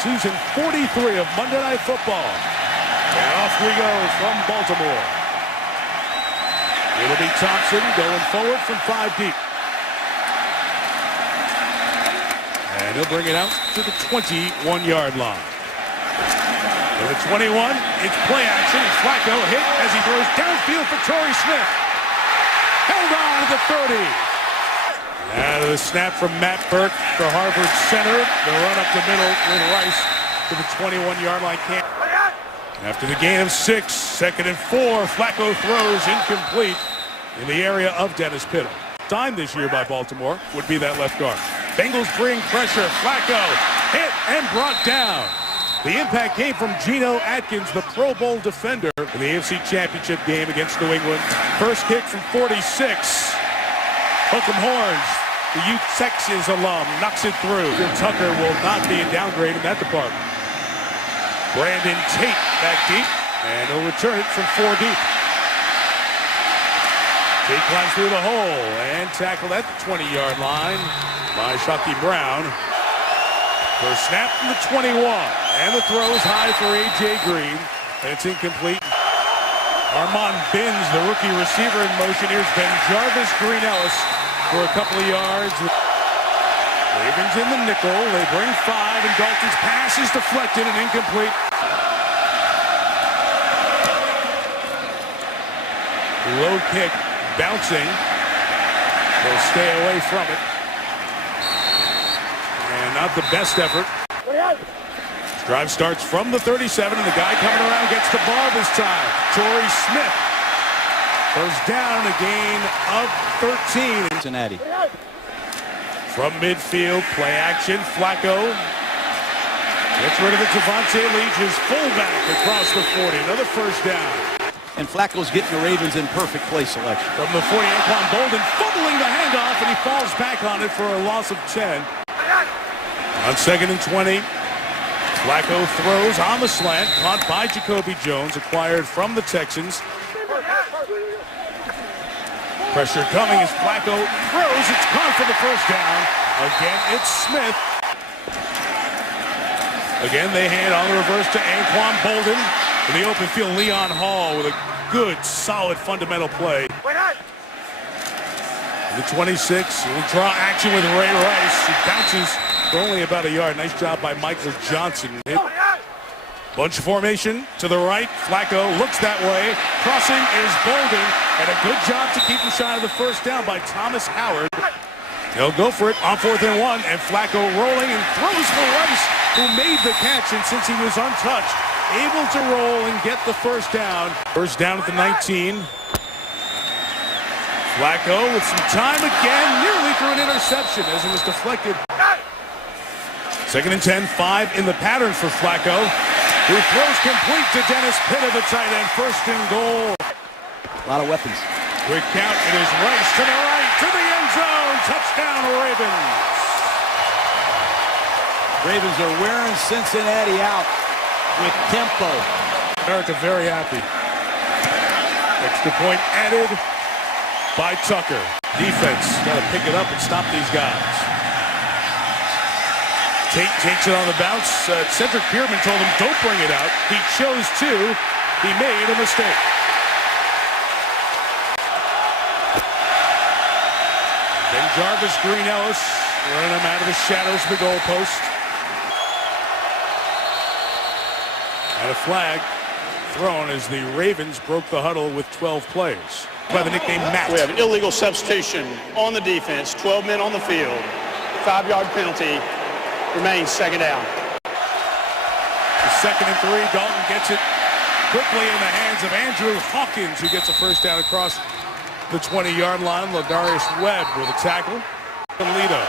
season 43 of Monday Night Football. And off we go from Baltimore. It'll be Thompson going forward from 5 deep. And he'll bring it out to the 21-yard line. To the 21, it's play action. And Flacco hit as he throws downfield for Torrey Smith. Held on to the 30. Now the snap from Matt Burke, the Harvard center. The run up the middle with Rice to the 21-yard line. After the gain of 6, 2nd and 4, Flacco throws incomplete in the area of Dennis Pitta. Signed this year by Baltimore would be that left guard. Bengals bring pressure. Flacco hit and brought down. The impact came from Geno Atkins, the Pro Bowl defender in the AFC Championship game against New England. First kick from 46. Hook'em Horns, the Ute Texas alum, knocks it through. Tucker will not be a downgrade in that department. Brandon Tate back deep, and he'll return it from 4 deep. Tate climbs through the hole and tackled at the 20-yard line by Shockey Brown. First snap from the 21, and the throw is high for A.J. Green, and it's incomplete. Armand Binns, the rookie receiver, in motion. Here's Ben Jarvis, Green Ellis for a couple of yards. Ravens in the nickel. They bring 5, and Dalton's pass is deflected and incomplete. Low kick, bouncing. They'll stay away from it. And not the best effort. Drive starts from the 37, and the guy coming around gets the ball this time. Torrey Smith goes down, a gain of 13. Cincinnati. From midfield, play action. Flacco gets rid of it. Javonte Leach, his fullback across the 40. Another first down. And Flacco's getting the Ravens in perfect play selection. From the 40, Anquan Bolden fumbling the handoff, and he falls back on it for a loss of 10. On 2nd and 20, Flacco throws on the slant, caught by Jacoby Jones, acquired from the Texans. Pressure coming as Flacco throws. It's caught for the first down. Again, it's Smith. Again, they hand on the reverse to Anquan Bolden. In the open field, Leon Hall with a good, solid, fundamental play. The 26, he'll draw action with Ray Rice. He bounces for only about a yard. Nice job by Michael Johnson. Bunch formation to the right. Flacco looks that way. Crossing is Bolden. And a good job to keep him shy of the first down by Thomas Howard. They'll go for it on 4th and 1. And Flacco rolling and throws for Rice, who made the catch. And since he was untouched, able to roll and get the first down. First down at the 19. Flacco with some time again, nearly threw an interception as it was deflected. 2nd and 10, 5 in the pattern for Flacco, who throws complete to Dennis Pitta, the tight end. 1st and goal. A lot of weapons. Quick count. It is Rice to the right, to the end zone. Touchdown, Ravens. Ravens are wearing Cincinnati out with tempo. America very happy. Extra point added by Tucker. Defense got to pick it up and stop these guys. Tate takes it on the bounce. Cedric Pierman told him, don't bring it out. He chose to. He made a mistake. Then Jarvis, Green Ellis running him out of the shadows of the goalpost. And a flag thrown as the Ravens broke the huddle with 12 players. By the nickname Matt. We have an illegal substitution on the defense. 12 men on the field. 5-yard penalty. Remains 2nd down. The 2nd and 3. Dalton gets it quickly in the hands of Andrew Hawkins, who gets a first down across the 20-yard line. Ladarius Webb with a tackle. Toledo.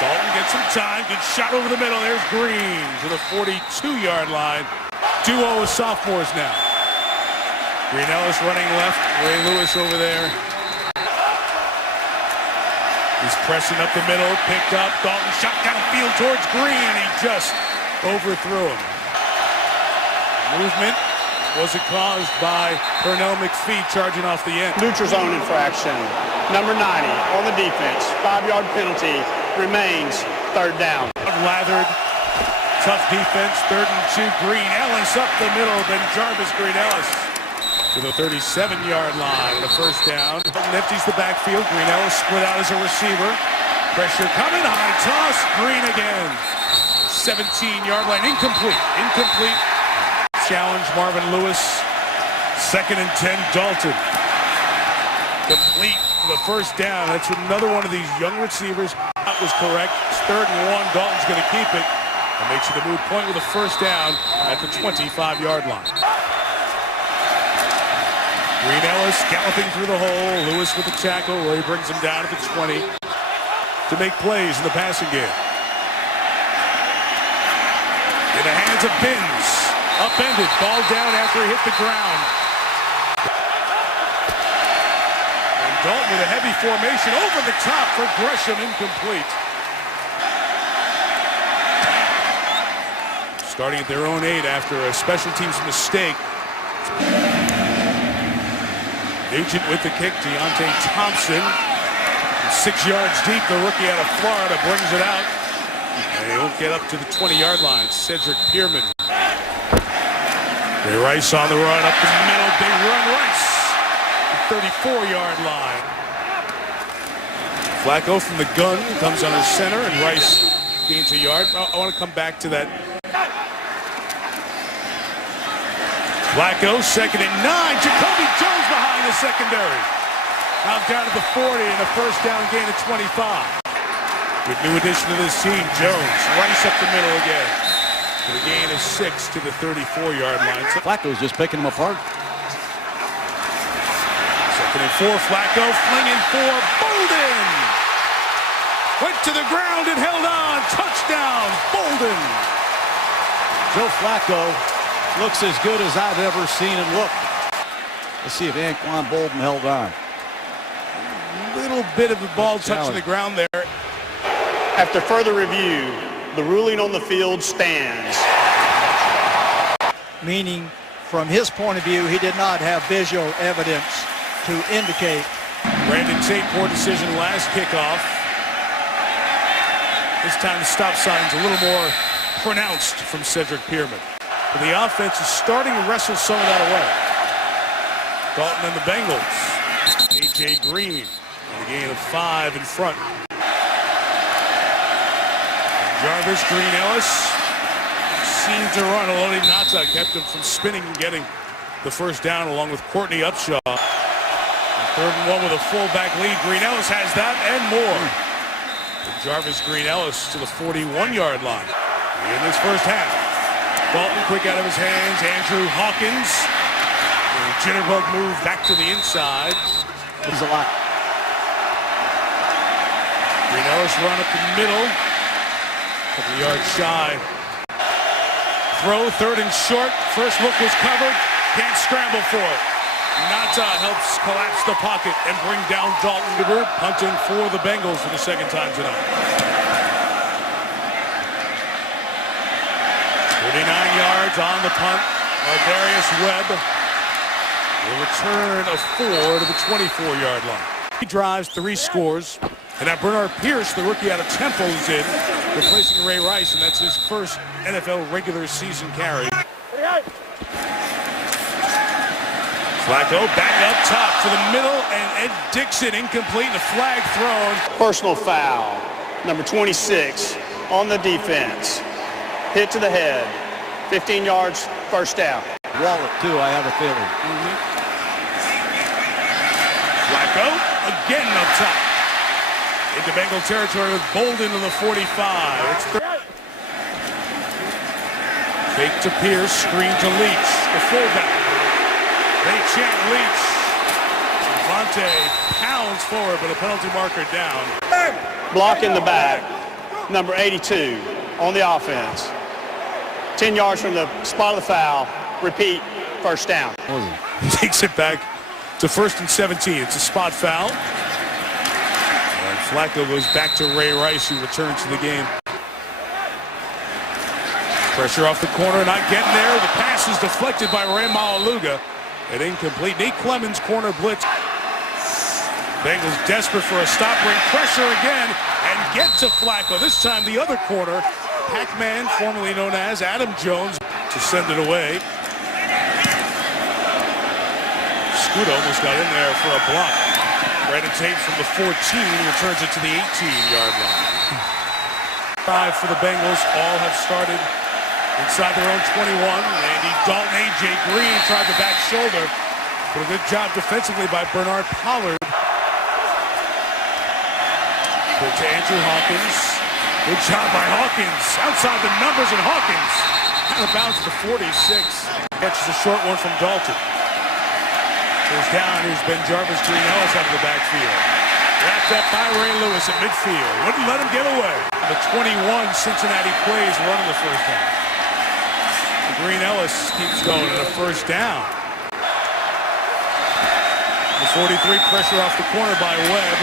Dalton gets some time. Good shot over the middle. There's Green to the 42-yard line. Duo of sophomores now. Green Ellis running left. Ray Lewis over there. He's pressing up the middle. Picked up. Dalton shot downfield towards Green. He just overthrew him. Movement wasn't caused by Pernell McPhee charging off the end. Neutral zone infraction. Number 90 on the defense. 5-yard penalty. Remains third down. Lathered, tough defense, 3rd and 2. Green Ellis up the middle, then Jarvis Green Ellis to the 37-yard line with a first down. Empties the backfield. Green Ellis split out as a receiver. Pressure coming, high toss. Green again. 17-yard line, incomplete. Challenge Marvin Lewis. 2nd and 10, Dalton. Complete for the first down. That's another one of these young receivers. That was correct. It's 3rd and 1. Dalton's going to keep it. And makes it a moot point with a first down at the 25-yard line. Green Ellis galloping through the hole. Lewis with the tackle. He brings him down at the 20 to make plays in the passing game. In the hands of Binns. Upended. Ball down after he hit the ground. And Dalton with a heavy formation over the top for Gresham, incomplete. Starting at their own 8 after a special teams mistake. Nugent with the kick. Deontay Thompson. 6 yards deep. The rookie out of Florida brings it out. And he won't get up to the 20-yard line. Cedric Pierman. Ray Rice on the run up the middle. Big run. Rice. 34-yard line. Flacco from the gun comes under center, and Rice gains a yard. I want to come back to that. Flacco, 2nd and 9. Jacoby Jones behind the secondary. Now down to the 40 and a first down gain of 25. Good new addition to this team, Jones. Rice up the middle again. For the gain of 6 to the 34-yard line. Flacco's just picking them apart. 2nd and 4. Flacco flinging for Bolden. Went to the ground and held on. Touchdown, Bolden. Joe Flacco looks as good as I've ever seen him look. Let's see if Anquan Bolden held on. A little bit of the ball touching the ground there. After further review, the ruling on the field stands. Meaning, from his point of view, he did not have visual evidence to indicate. Brandon Tate, poor decision last kickoff. This time the stop sign's a little more pronounced from Cedric Pierman. But the offense is starting to wrestle some of that away. Dalton and the Bengals. A.J. Green on a gain of 5 in front. Jarvis Green Ellis seemed to run, although Nata kept him from spinning and getting the first down along with Courtney Upshaw. And 3rd and 1 with a fullback lead. Green Ellis has that and more. And Jarvis Green Ellis to the 41-yard line in this first half. Dalton quick out of his hands. Andrew Hawkins. And jitterbug move back to the inside. There's a lot. Green Ellis run up the middle. Couple yards shy. Throw, 3rd and short. First look was covered. Can't scramble for it. Nata helps collapse the pocket and bring down Dalton. Punting for the Bengals for the 2nd time tonight. 39 yards on the punt. Darius Webb will return a 4 to the 24-yard line. He drives, 3 scores. And now Bernard Pierce, the rookie out of Temple, is in, replacing Ray Rice, and that's his first NFL regular season carry. Flacco back up top to the middle, and Ed Dixon incomplete, and a flag thrown. Personal foul, number 26 on the defense. Hit to the head, 15 yards, first down. Wallet, too, I have a feeling. Flacco again up top. Into Bengal territory with Bolden to the 45. It's fake to Pierce, screen to Leach, the fullback. They chant Leach. Devontae pounds forward, but a penalty marker down. Block in the back, number 82 on the offense. 10 yards from the spot of the foul. Repeat, first down. Takes it back to 1st and 17. It's a spot foul. And Flacco goes back to Ray Rice, who returns to the game. Pressure off the corner, not getting there. The pass is deflected by Ray Malaluga. And incomplete. Nate Clemens, corner blitz. Bengals desperate for a stop, bring pressure again, and get to Flacco. This time the other corner, Pac-Man, formerly known as Adam Jones, to send it away. Scoot almost got in there for a block. Brandon Tate from the 14 returns it to the 18-yard line. 5 for the Bengals. All have started inside their own 21. Andy Dalton, A.J. Green tried the back shoulder. But a good job defensively by Bernard Pollard. Good to Andrew Hawkins. Good job by Hawkins. Outside the numbers, and Hawkins out of bounds to 46. Catches a short one from Dalton. Goes down. Here's Ben Jarvis, Green Ellis out of the backfield. Wrapped up by Ray Lewis at midfield. Wouldn't let him get away. The 21 Cincinnati plays running the first half. Green Ellis keeps going at a first down. The 43 pressure off the corner by Webb.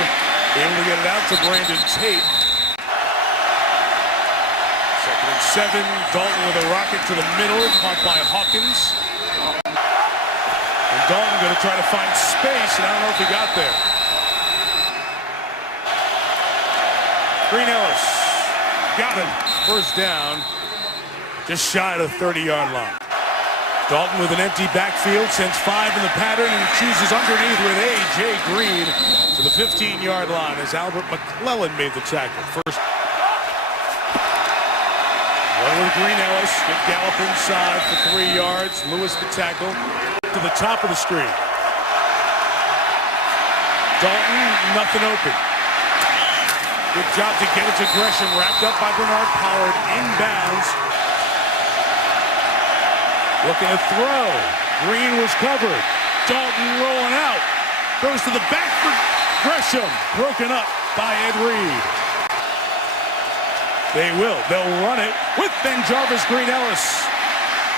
Able to get it out to Brandon Tate. 2nd and 7. Dalton with a rocket to the middle. Caught by Hawkins. And Dalton going to try to find space, and I don't know if he got there. Green Ellis got him. First down. Just shy of the 30-yard line. Dalton with an empty backfield, sends 5 in the pattern, and chooses underneath with A.J. Green to the 15-yard line as Albert McClellan made the tackle. First one with Green Ellis. Good gallop inside for 3 yards. Lewis the tackle to the top of the screen. Dalton, nothing open. Good job to get its aggression wrapped up by Bernard Pollard inbounds. Looking to throw. Green was covered. Dalton rolling out. Goes to the back for Gresham. Broken up by Ed Reed. They will. They'll run it with Ben Jarvis, Green Ellis.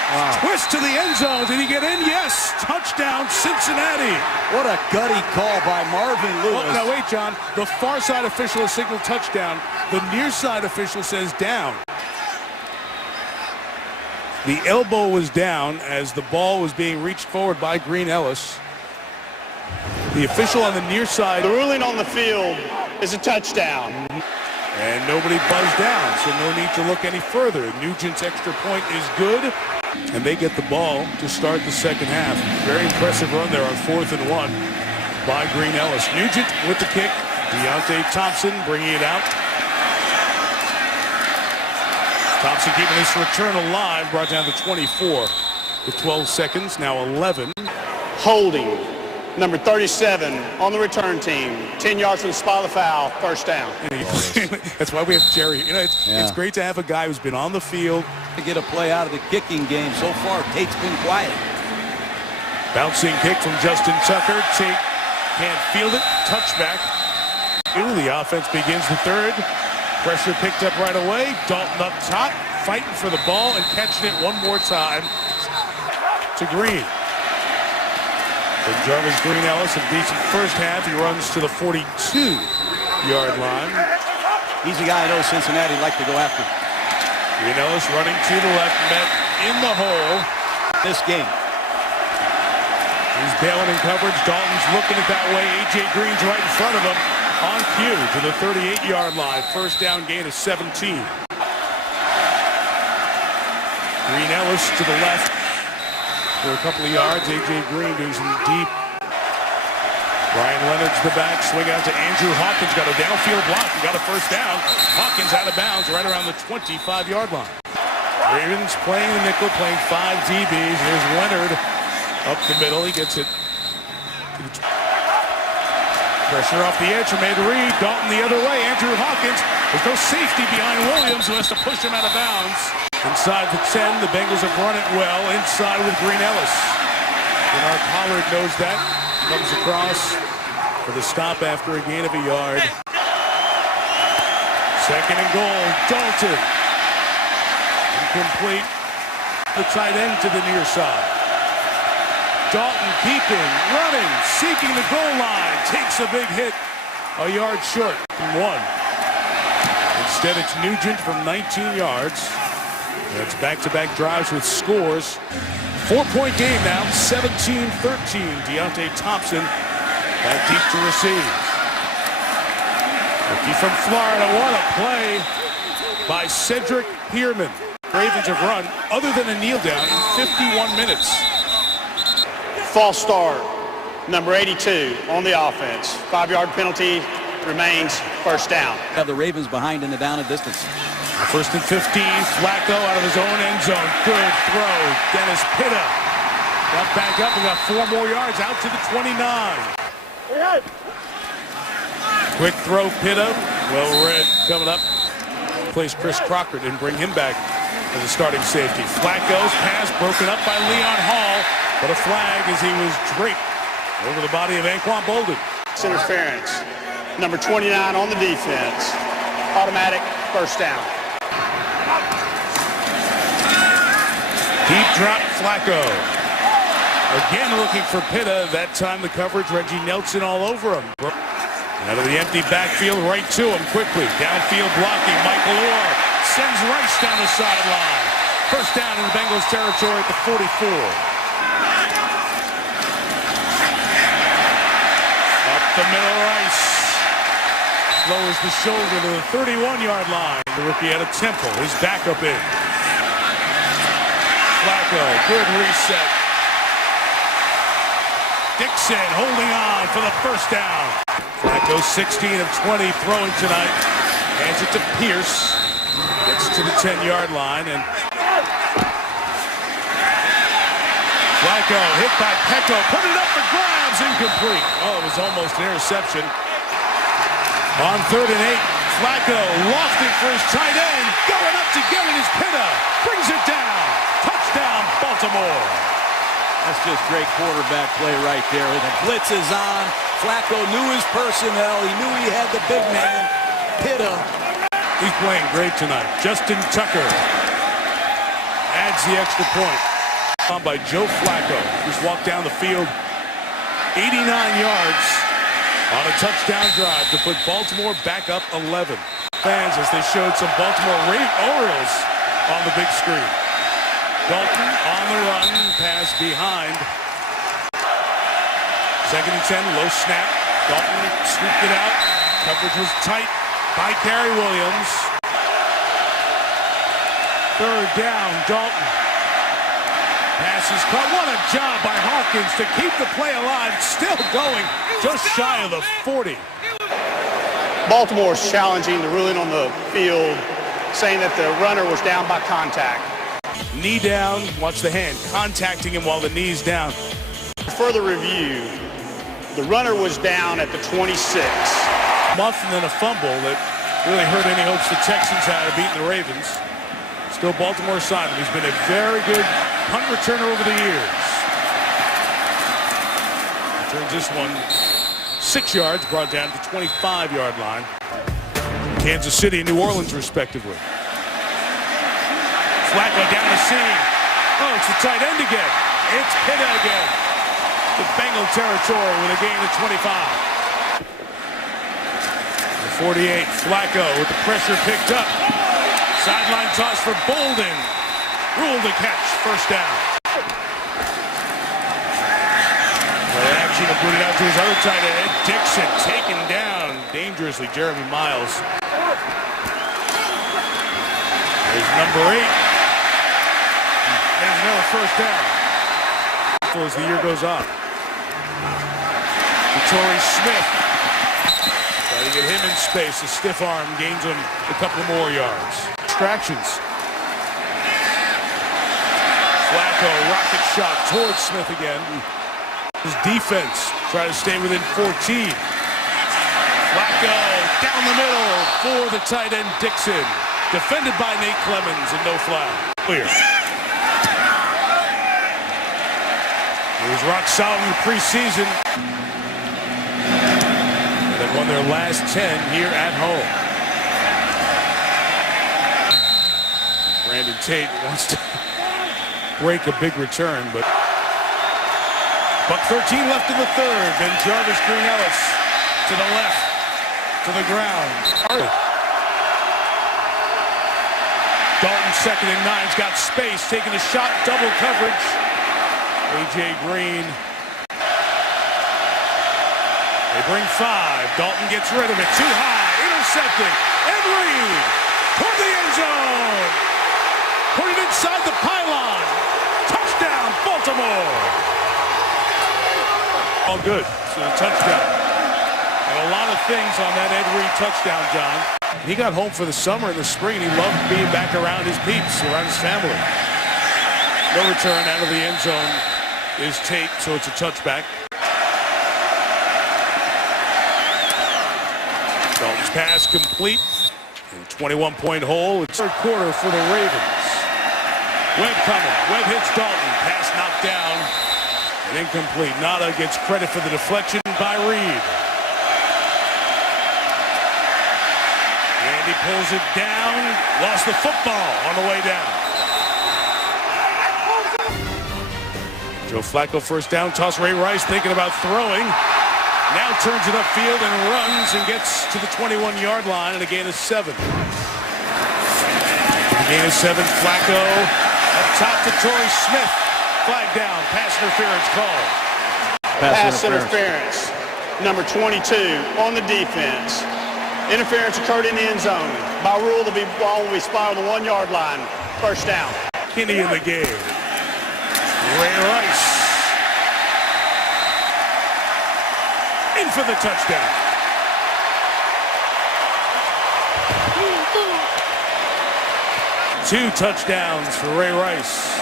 Wow. Twist to the end zone. Did he get in? Yes. Touchdown, Cincinnati. What a gutty call by Marvin Lewis. Well, now wait, John. The far side official has signaled touchdown. The near side official says down. The elbow was down as the ball was being reached forward by Green Ellis. The official on the near side. The ruling on the field is a touchdown. And nobody buzzed down, so no need to look any further. Nugent's extra point is good, and they get the ball to start the second half. Very impressive run there on 4th and 1 by Green Ellis. Nugent with the kick. Deontay Thompson bringing it out. Thompson keeping this return alive, brought down to 24 with 12 seconds, now 11. Holding, number 37 on the return team. 10 yards from the spot of the foul, first down. That's why we have Jerry. You know, it's great to have a guy who's been on the field. To get a play out of the kicking game. So far, Tate's been quiet. Bouncing kick from Justin Tucker. Tate can't field it. Touchback. The offense begins the third. Pressure picked up right away. Dalton up top, fighting for the ball and catching it one more time to Green. Then Jarvis, Green Ellis, a decent first half. He runs to the 42-yard line. He's a guy I know Cincinnati like to go after. Green Ellis running to the left, met in the hole. This game. He's bailing in coverage. Dalton's looking it that way. A.J. Green's right in front of him. On cue to the 38-yard line. First down gain of 17. Green Ellis to the left for a couple of yards. A.J. Green doing some deep. Brian Leonard's the back. Swing out to Andrew Hawkins. Got a downfield block. He got a first down. Hawkins out of bounds right around the 25-yard line. Ravens playing the nickel, playing 5 DBs. Here's Leonard up the middle. He gets it to the pressure off the edge from Ed Reed. Dalton the other way. Andrew Hawkins. There's no safety behind Williams, who has to push him out of bounds. Inside the 10, the Bengals have run it well. Inside with Green Ellis. Bernard Pollard knows that. Comes across for the stop after a gain of a yard. 2nd and goal. Dalton. Incomplete. The tight end to the near side. Dalton keeping, running, seeking the goal line. Takes a big hit. A yard short from 1. Instead, it's Nugent from 19 yards. That's back-to-back drives with scores. 4-point game now, 17-13. Deontay Thompson back deep to receive. Rookie from Florida. What a play by Cedric Pearman. Ravens have run, other than a kneel down, in 51 minutes. False start, number 82 on the offense. 5-yard penalty, remains first down. Have the Ravens behind in the down and distance. First and 15, Flacco out of his own end zone. Good throw, Dennis Pitta. Got back up and got 4 more yards out to the 29. Quick throw, Pitta. Well read coming up. Plays Chris Crocker, didn't bring him back as a starting safety. Flacco's pass broken up by Leon Hall, but a flag as he was draped over the body of Anquan Bolden. Interference, number 29 on the defense. Automatic first down. Deep drop, Flacco. Again looking for Pitta. That time the coverage, Reggie Nelson all over him. Out of the empty backfield, right to him quickly. Downfield blocking, Michael Orr sends Rice down the sideline. First down in the Bengals territory at the 44. Up the middle, Rice. Lowers the shoulder to the 31-yard line. The rookie out of Temple, his backup in. Flacco, good reset. Dixon holding on for the first down. Flacco 16 of 20 throwing tonight. Hands it to Pierce. Gets to the 10-yard line. And Flacco hit by Petto. Put it up for grabs. Incomplete. Oh, it was almost an interception. On 3rd and 8, Flacco lofting for his tight end. Going up to get it is Pitta. Brings it down. Touchdown, Baltimore. That's just great quarterback play right there. The blitz is on. Flacco knew his personnel. He knew he had the big man. Pitta. He's playing great tonight. Justin Tucker adds the extra point. On by Joe Flacco, who's walked down the field 89 yards on a touchdown drive to put Baltimore back up 11. Fans as they showed some Baltimore Orioles on the big screen. Dalton on the run, pass behind. 2nd and 10, low snap. Dalton scooped it out. Coverage was tight by Gary Williams. 3rd down, Dalton. Pass is caught. What a job by Hawkins to keep the play alive. Still going just shy of the 40. Baltimore's challenging the ruling on the field, saying that the runner was down by contact. Knee down, watch the hand, contacting him while the knee's down. Further review, the runner was down at the 26. Muff and then a fumble that really hurt any hopes the Texans had of beating the Ravens. Still Baltimore side. He's been a very good punt returner over the years. Returns this one 6 yards, brought down to the 25-yard line. Kansas City and New Orleans, respectively. Flacco down the seam. Oh, it's the tight end again. It's Pitta again. The Bengal territory with a gain of 25. The 48, Flacco with the pressure picked up. Sideline toss for Bolden. Ruled to catch. First down. Play action to put it out to his other tight end. Dixon taken down dangerously. Jeremy Miles. There's number 8. There's another first down. As the year goes on. Torrey Smith. Try to get him in space. A stiff arm gains him a couple more yards. Distractions. Flacco, rocket shot towards Smith again. His defense try to stay within 14. Flacco down the middle for the tight end Dixon. Defended by Nate Clemens and no flag. Clear. It was rock solid in the preseason. They won their last 10 here at home. Brandon Tate wants to break a big return, but buck 13 left in the 3rd. Then Jarvis Green Ellis to the left, to the ground. Dalton 2nd and 9's got space, taking a shot, double coverage. A.J. Green. They bring 5. Dalton gets rid of it. Too high. intercepted. And Reed toward the end zone. Put it inside the pylon. Touchdown, Baltimore. All good. So a touchdown. And a lot of things on that Ed Reed touchdown, John. He got home for the summer and the spring. He loved being back around his peeps, around his family. No return out of the end zone is taped, so it's a touchback. Dalton's pass complete. 21-point hole. It's third quarter for the Ravens. Webb coming. Webb hits Dalton. Pass knocked down and incomplete. Nada gets credit for the deflection by Reed. And he pulls it down. Lost the football on the way down. Joe Flacco first down. Toss Ray Rice thinking about throwing. Now turns it upfield and runs and gets to the 21-yard line and a gain of 7. A gain of 7. Flacco up top to Torrey Smith. Flag down. Pass interference call. Pass interference. Number 22 on the defense. Interference occurred in the end zone. By rule, the ball will be spotted on the 1-yard line. First down. Kinney in the game. Ray Rice. In for the touchdown. Two touchdowns for Ray Rice.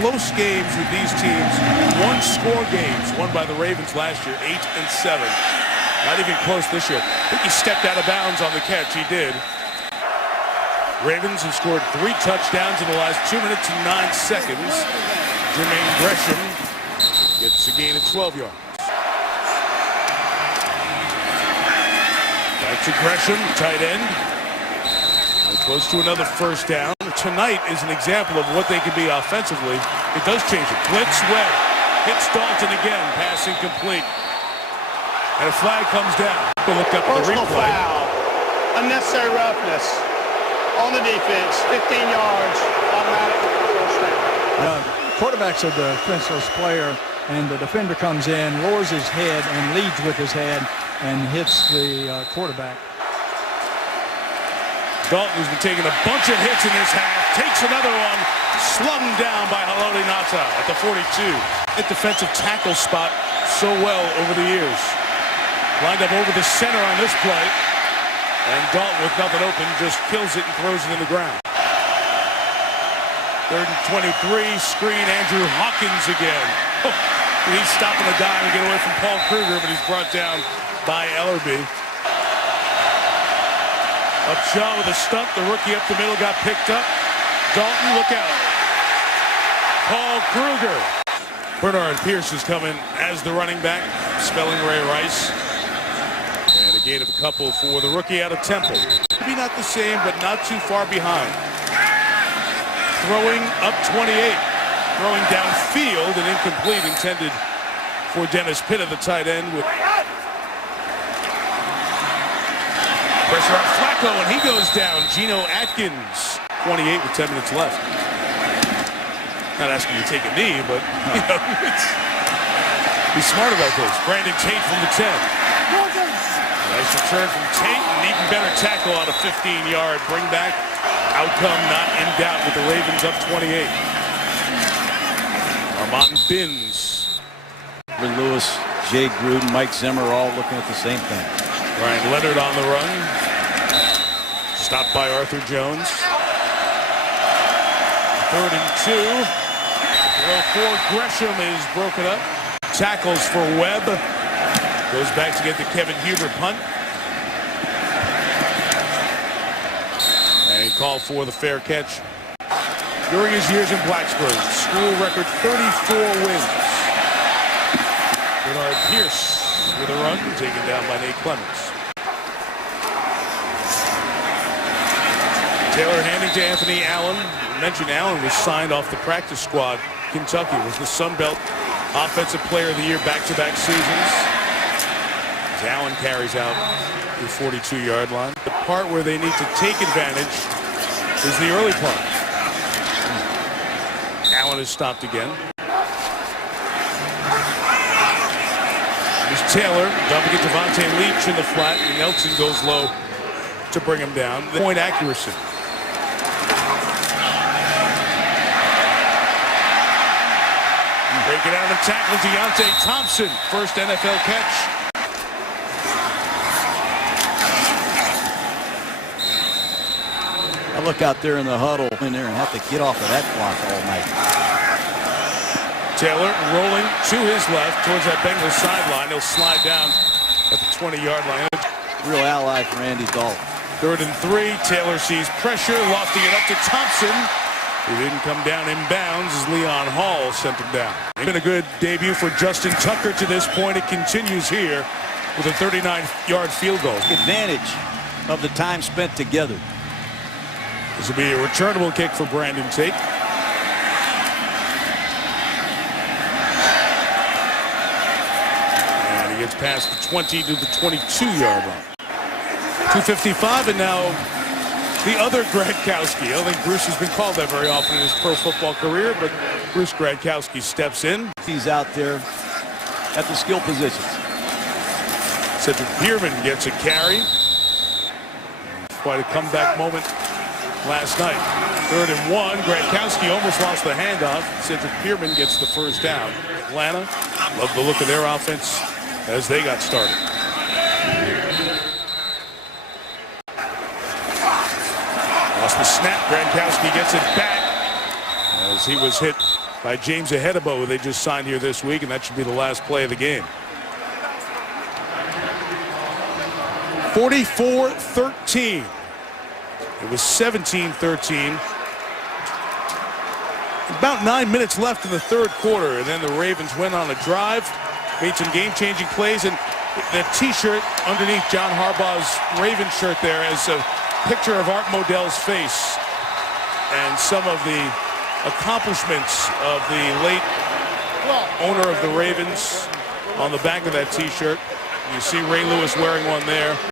Close games with these teams. One-score games won by the Ravens last year, 8-7. Not even close this year. I think he stepped out of bounds on the catch. He did. Ravens have scored 3 touchdowns in the last 2 minutes and 9 seconds. Jermaine Gresham gets a gain of 12 yards. Back to Gresham, tight end. We're close to another first down. Tonight is an example of what they can be offensively. It does change it. Blitz, Webb hits Dalton again. Pass incomplete. And a flag comes down. We'll look up the Personal replay. foul. Unnecessary roughness on the defense. 15 yards. Automatic first down. Quarterback's a defenseless player, and the defender comes in, lowers his head, and leads with his head and hits the quarterback. Dalton, who's been taking a bunch of hits in this half, takes another one, slung down by Haloti Ngata at the 42. Hit defensive tackle spot so well over the years. Lined up over the center on this play, and Dalton, with nothing open, just kills it and throws it in the ground. 3rd and 23, screen, Andrew Hawkins again. Oh, he's stopping a dime and get away from Paul Kruger, but he's brought down by Ellerby. Upshaw with a stunt. The rookie up the middle got picked up. Dalton, look out. Paul Kruger. Bernard Pierce is coming as the running back, spelling Ray Rice. And a gain of a couple for the rookie out of Temple. Maybe not the same, but not too far behind. Throwing up 28. Throwing downfield and incomplete, intended for Dennis Pitt at the tight end. With pressure on Flacco, and he goes down. Geno Atkins, 28 with 10 minutes left. Not asking you to take a knee, but you know, be smart about this. Brandon Tate from the 10. Nice return from Tate, and even better tackle on a 15-yard bring back. Outcome not in doubt with the Ravens up 28. Armand Binns. Lewis, Jay Gruden, Mike Zimmer all looking at the same thing. Ryan Leonard on the run. Stopped by Arthur Jones. 3rd and 2. Throw for Gresham is broken up. Tackles for Webb. Goes back to get the Kevin Huber punt. And he called for the fair catch. During his years in Blacksburg, school record 34 wins. Bernard Pierce with a run, taken down by Nate Clements. Taylor handing to Anthony Allen. I mentioned Allen was signed off the practice squad. Kentucky was the Sun Belt Offensive Player of the Year back-to-back seasons. As Allen carries out the 42-yard line. The part where they need to take advantage is the early part. Allen is stopped again. Here's Taylor, don't forget Devontae Leach in the flat. And Nelson goes low to bring him down. The point accuracy. Breaking out of the tackle, Deontay Thompson. First NFL catch. I look out there in the huddle in there and have to get off of that block all night. Taylor rolling to his left towards that Bengals sideline. He'll slide down at the 20-yard line. Real ally for Andy Dalton. 3rd and 3. Taylor sees pressure, lofting it up to Thompson. He didn't come down in bounds as Leon Hall sent him down. It's been a good debut for Justin Tucker to this point. It continues here with a 39-yard field goal. Advantage of the time spent together. This will be a returnable kick for Brandon Tate. And he gets past the 20 to the 22-yard line. 2:55, and now the other Gradkowski. I don't think Bruce has been called that very often in his pro football career, but Bruce Gradkowski steps in. He's out there at the skill positions. Cedric Bierman gets a carry. Quite a comeback moment last night. 3rd and 1. Gradkowski almost lost the handoff. Cedric Bierman gets the first down. Atlanta, love the look of their offense as they got started. Lost the snap. Gradkowski gets it back as he was hit by James Ahedebo, who they just signed here this week, and that should be the last play of the game. 44-13. It was 17-13. About 9 minutes left in the 3rd quarter, and then the Ravens went on a drive, made some game-changing plays, and the T-shirt underneath John Harbaugh's Ravens shirt there has a picture of Art Modell's face and some of the accomplishments of the late owner of the Ravens on the back of that T-shirt. You see Ray Lewis wearing one there.